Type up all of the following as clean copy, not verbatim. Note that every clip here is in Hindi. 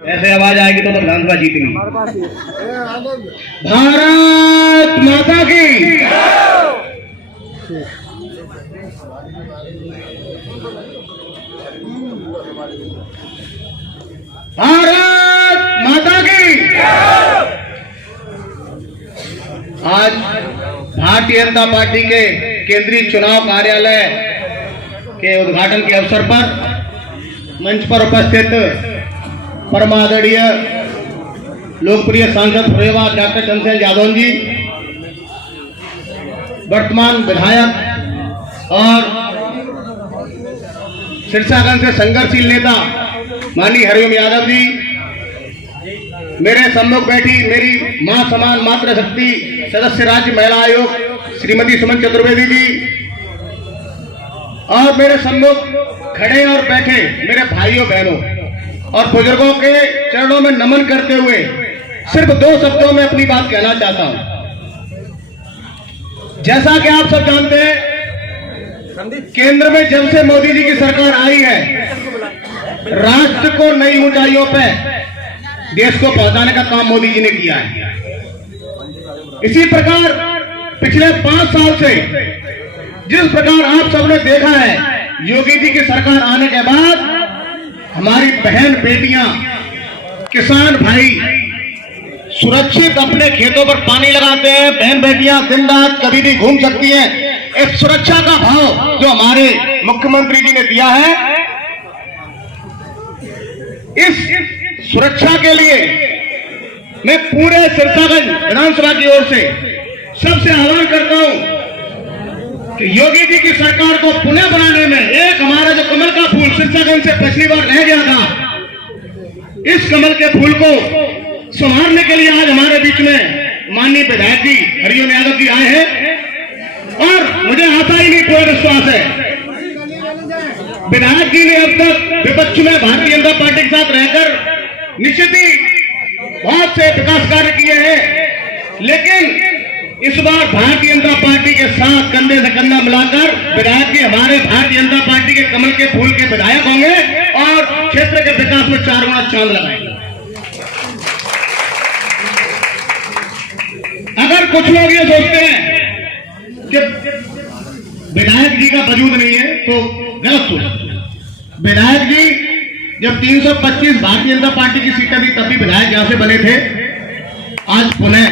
ऐसे आवाज आएगी तो विधानसभा जीतेगी। भारत माता की, भारत माता की। आज भारतीय जनता पार्टी के केंद्रीय चुनाव कार्यालय के उद्घाटन के अवसर पर मंच पर उपस्थित परमादरणीय लोकप्रिय सांसद प्रियवाद डॉक्टर चंद्रसेन यादव जी, वर्तमान विधायक और सिरसागंज से संघर्षशील नेता माननीय हरिओम यादव जी, मेरे सम्मुख बैठी मेरी मां समान मातृ शक्ति सदस्य राज्य महिला आयोग श्रीमती सुमन चतुर्वेदी जी, और मेरे सम्मुख खड़े और बैठे मेरे भाइयों बहनों और बुजुर्गों के चरणों में नमन करते हुए सिर्फ 2 शब्दों में अपनी बात कहना चाहता हूं। जैसा कि आप सब जानते हैं, केंद्र में जब से मोदी जी की सरकार आई है, राष्ट्र को नई ऊंचाइयों पे देश को पहुंचाने का काम मोदी जी ने किया है। इसी प्रकार पिछले 5 साल से जिस प्रकार आप सबने देखा है, योगी जी की सरकार आने के बाद हमारी बहन बेटियां, किसान भाई सुरक्षित अपने खेतों पर पानी लगाते हैं। बहन बेटियां दिन रात कभी भी घूम सकती हैं। इस सुरक्षा का भाव जो हमारे मुख्यमंत्री जी ने दिया है, इस सुरक्षा के लिए मैं पूरे सिरसागंज विधानसभा की ओर से सबसे आह्वान करता हूं कि योगी जी की सरकार को पुनः बनाने में एक हमारा जो कमल का फूल सिरसागंज से पिछली बार रह गया था, इस कमल के फूल को संभालने के लिए आज हमारे बीच में माननीय विधायक जी हरिओम यादव जी आए हैं। और मुझे आशा ही नहीं, पूरा विश्वास है, विधायक जी ने अब तक विपक्ष में भारतीय जनता पार्टी के साथ रहकर निश्चित ही बहुत से विकास कार्य किए हैं, लेकिन इस बार भारतीय जनता पार्टी के साथ कंधे से कंधा मिलाकर विधायक जी हमारे भारतीय जनता पार्टी के कमल के फूल के विधायक होंगे और क्षेत्र के विकास में 4 गुना चांद लगाएंगे। अगर कुछ लोग ये सोचते हैं कि विधायक जी का वजूद नहीं है, तो गलत सोच। विधायक जी जब 325 भारतीय जनता पार्टी की सीटें थी, तब भी विधायक यहां से बने थे। आज पुनः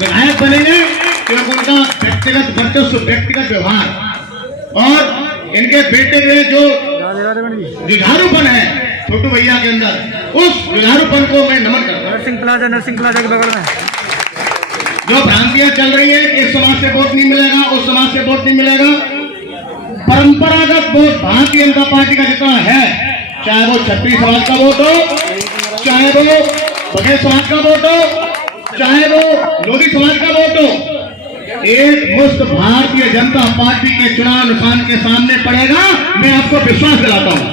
विधायक बनेंगे क्योंकि उनका व्यक्तिगत वर्चस्व, व्यक्तिगत व्यवहार और इनके बेटे में जो जुझारूपन है छोटू भैया के अंदर, उस जुझारूपन को मैं नमन करता हूं। नरसिंह प्लाजा के बगल में जो भ्रांतियां चल रही है कि इस समाज से वोट नहीं मिलेगा, उस समाज से वोट नहीं मिलेगा, परंपरागत वोट भारतीय जनता पार्टी का जितना है, चाहे वो छत्तीस समाज का वोट हो, चाहे वो बघेल समाज का वोट हो, चाहे वो लोधी समाज का वोट हो, एक मुश्त भारतीय जनता पार्टी के चुनाव निशान के सामने पड़ेगा। मैं आपको विश्वास दिलाता हूं।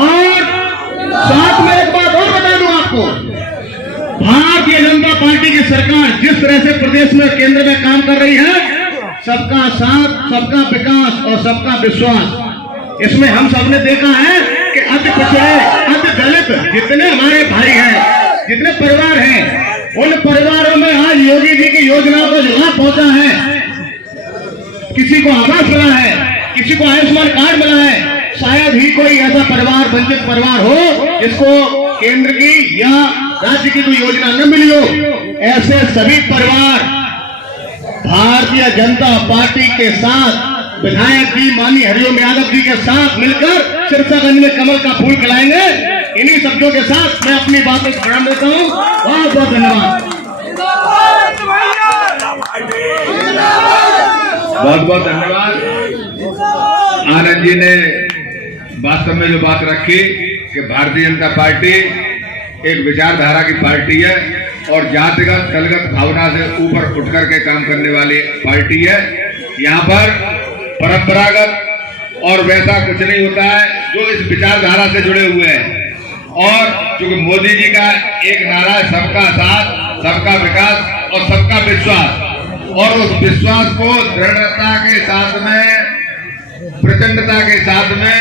और साथ में एक बात और बता दूं आपको, भारतीय जनता पार्टी की सरकार जिस तरह से प्रदेश में, केंद्र में काम कर रही है, सबका साथ, सबका विकास और सबका विश्वास, इसमें हम सबने देखा है कि अति पिछड़े, अति दलित जितने हमारे भाई हैं, जितने परिवार हैं, उन परिवारों में आज योगी जी की योजना को जो लाभ पहुंचा है, किसी को आवास मिला है, किसी को आयुष्मान कार्ड मिला है, शायद ही कोई ऐसा परिवार, वंचित परिवार हो जिसको केंद्र की या राज्य की कोई योजना न मिली हो। ऐसे सभी परिवार भारतीय जनता पार्टी के साथ, विधायक जी माननीय हरिओम यादव जी के साथ मिलकर सिरसागंज में कमल का फूल खिलाएंगे। इन्हीं शब्दों के साथ मैं अपनी बात को विराम देता हूं। बहुत बहुत धन्यवाद। बहुत बहुत धन्यवाद। आनंद जी ने वास्तव में जो बात रखी कि भारतीय जनता पार्टी एक विचारधारा की पार्टी है और जातिगत दलगत भावना से ऊपर उठ करके काम करने वाली पार्टी है। यहाँ पर परंपरागत और वैसा कुछ नहीं होता है जो इस विचारधारा से जुड़े हुए हैं। और चूंकि मोदी जी का एक नारा है सबका साथ, सबका विकास और सबका विश्वास, और उस विश्वास को दृढ़ता के साथ में, प्रचंडता के साथ में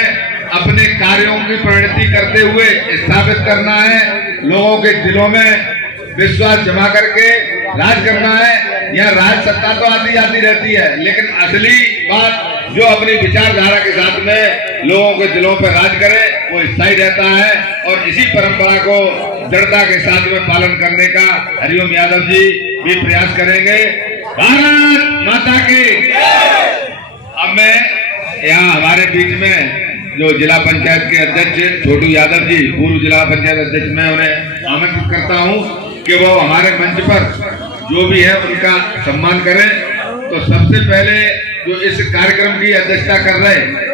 अपने कार्यों की परिणति करते हुए स्थापित करना है, लोगों के दिलों में विश्वास जमा करके राज करना है। यह राज सत्ता तो आती जाती रहती है, लेकिन असली बात जो अपनी विचारधारा के साथ में लोगों के दिलों पर राज करे वो स्थायी रहता है। और इसी परंपरा को दृढ़ता के साथ में पालन करने का हरिओम यादव जी भी प्रयास करेंगे। भारत माता की। अब मैं यहाँ हमारे बीच में जो जिला पंचायत के अध्यक्ष छोटू यादव जी, पूर्व जिला पंचायत अध्यक्ष, मैं उन्हें आमंत्रित करता हूँ कि वो हमारे मंच पर जो भी है उनका सम्मान करें। तो सबसे पहले जो इस कार्यक्रम की अध्यक्षता कर रहे